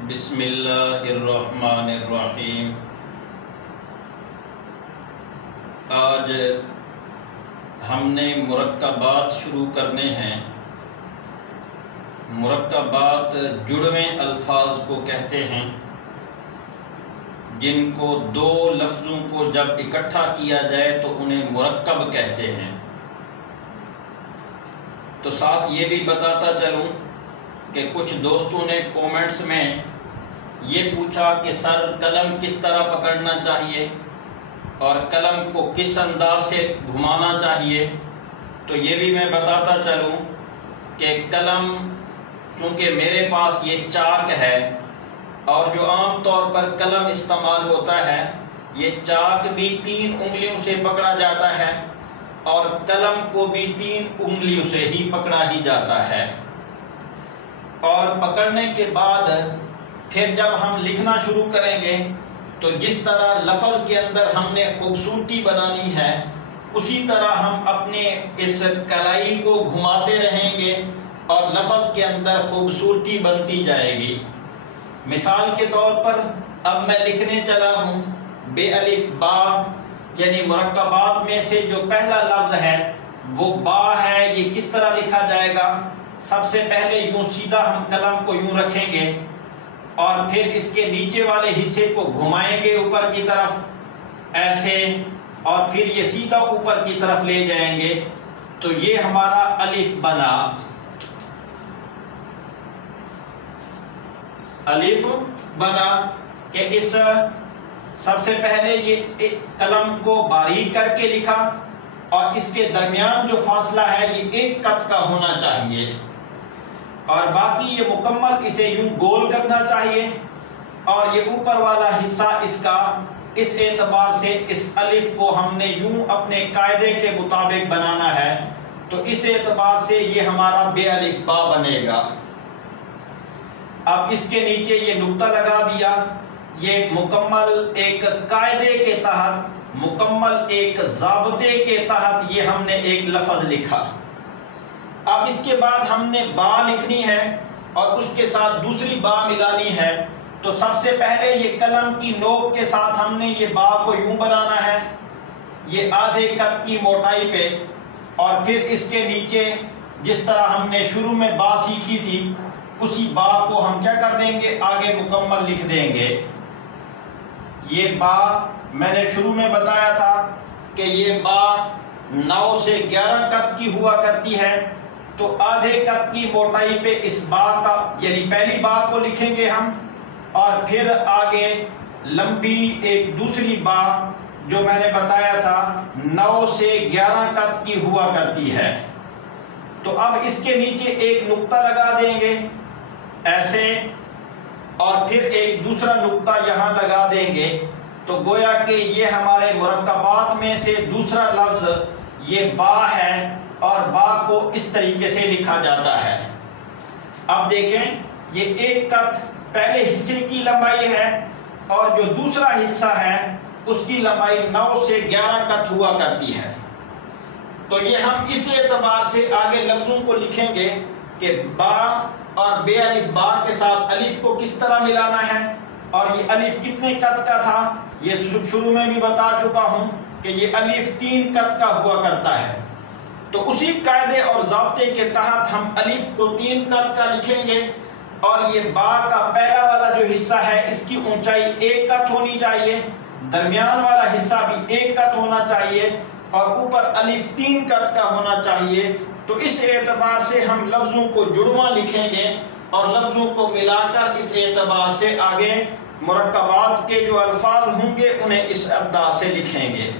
بسم اللہ الرحمن الرحیم۔ آج ہم نے مرکبات شروع کرنے ہیں۔ مرکبات جڑویں الفاظ کو کہتے ہیں جن کو دو لفظوں کو جب اکٹھا کیا جائے تو انہیں مرکب کہتے ہیں۔ تو ساتھ یہ بھی بتاتا چلوں کہ کچھ دوستوں نے کومنٹس میں یہ پوچھا کہ سر قلم کس طرح پکڑنا چاہیے اور قلم کو کس انداز سے گھمانا چاہیے، تو یہ بھی میں بتاتا چلوں کہ قلم چونکہ میرے پاس یہ چاک ہے اور جو عام طور پر قلم استعمال ہوتا ہے یہ چاک بھی 3 انگلیوں سے پکڑا جاتا ہے اور قلم کو بھی 3 انگلیوں سے ہی پکڑا ہی جاتا ہے، اور پکڑنے کے بعد پھر جب ہم لکھنا شروع کریں گے تو جس طرح لفظ کے اندر ہم نے خوبصورتی بنانی ہے اسی طرح ہم اپنے اس کلائی کو گھماتے رہیں گے اور لفظ کے اندر خوبصورتی بنتی جائے گی۔ مثال کے طور پر اب میں لکھنے چلا ہوں بے الف با، یعنی مرکبات میں سے جو پہلا لفظ ہے وہ با ہے۔ یہ کس طرح لکھا جائے گا؟ سب سے پہلے یوں سیدھا ہم قلم کو یوں رکھیں گے اور پھر اس کے نیچے والے حصے کو گھمائیں گے اوپر کی طرف ایسے، اور پھر یہ سیدھا اوپر کی طرف لے جائیں گے تو یہ ہمارا الف بنا۔ الف بنا کہ اس سب سے پہلے یہ قلم کو باریک کر کے لکھا اور اس کے درمیان جو فاصلہ ہے یہ 1 قط کا ہونا چاہیے، اور باقی یہ مکمل اسے یوں گول کرنا چاہیے، اور یہ اوپر والا حصہ اس کا اس اعتبار سے اس الف کو ہم نے یوں اپنے قاعدے کے مطابق بنانا ہے، تو اس اعتبار سے یہ ہمارا بے الف با بنے گا۔ اب اس کے نیچے یہ نقطہ لگا دیا، یہ مکمل ایک قاعدے کے تحت، مکمل ایک ضابطے کے تحت یہ ہم نے ایک لفظ لکھا۔ اب اس کے بعد ہم نے با لکھنی ہے اور اس کے ساتھ دوسری با ملانی ہے، تو سب سے پہلے یہ قلم کی نوک کے ساتھ ہم نے یہ با کو یوں بنانا ہے، یہ آدھے قط کی موٹائی پہ، اور پھر اس کے نیچے جس طرح ہم نے شروع میں با سیکھی تھی اسی با کو ہم کیا کر دیں گے، آگے مکمل لکھ دیں گے۔ یہ با میں نے شروع میں بتایا تھا کہ یہ با 9 سے 11 قط کی ہوا کرتی ہے، تو آدھے قط کی موٹائی پہ اس با کا یعنی پہلی با کو لکھیں گے ہم، اور پھر آگے لمبی ایک دوسری با جو میں نے بتایا تھا 9 سے 11 قط کی ہوا کرتی ہے۔ تو اب اس کے نیچے ایک نقطہ لگا دیں گے ایسے، اور پھر ایک دوسرا نقطہ یہاں لگا دیں گے، تو گویا کہ یہ ہمارے مرکبات میں سے دوسرا لفظ یہ با ہے، اور با کو اس طریقے سے لکھا جاتا ہے۔ اب دیکھیں یہ 1 قط پہلے حصے کی لمبائی ہے اور جو دوسرا حصہ ہے اس کی لمبائی 9 سے 11 قط ہوا کرتی ہے، تو یہ ہم اس اعتبار سے آگے لفظوں کو لکھیں گے کہ با اور بے الف با کے ساتھ الف کو کس طرح ملانا ہے، اور یہ الف کتنے قط کا تھا یہ شروع میں بھی بتا چکا ہوں کہ یہ الف 3 قط کا ہوا کرتا ہے، تو اسی قاعدے اور ضابطے کے تحت ہم الف کو 3 قط کا لکھیں گے، اور یہ با کا پہلا والا جو حصہ ہے اس کی اونچائی 1 قط ہونی چاہیے، درمیان والا حصہ بھی 1 قط ہونا چاہیے، اور اوپر الف 3 قط کا ہونا چاہیے۔ تو اس اعتبار سے ہم لفظوں کو جڑواں لکھیں گے اور لفظوں کو ملا کر اس اعتبار سے آگے مرکبات کے جو الفاظ ہوں گے انہیں اس انداز سے لکھیں گے۔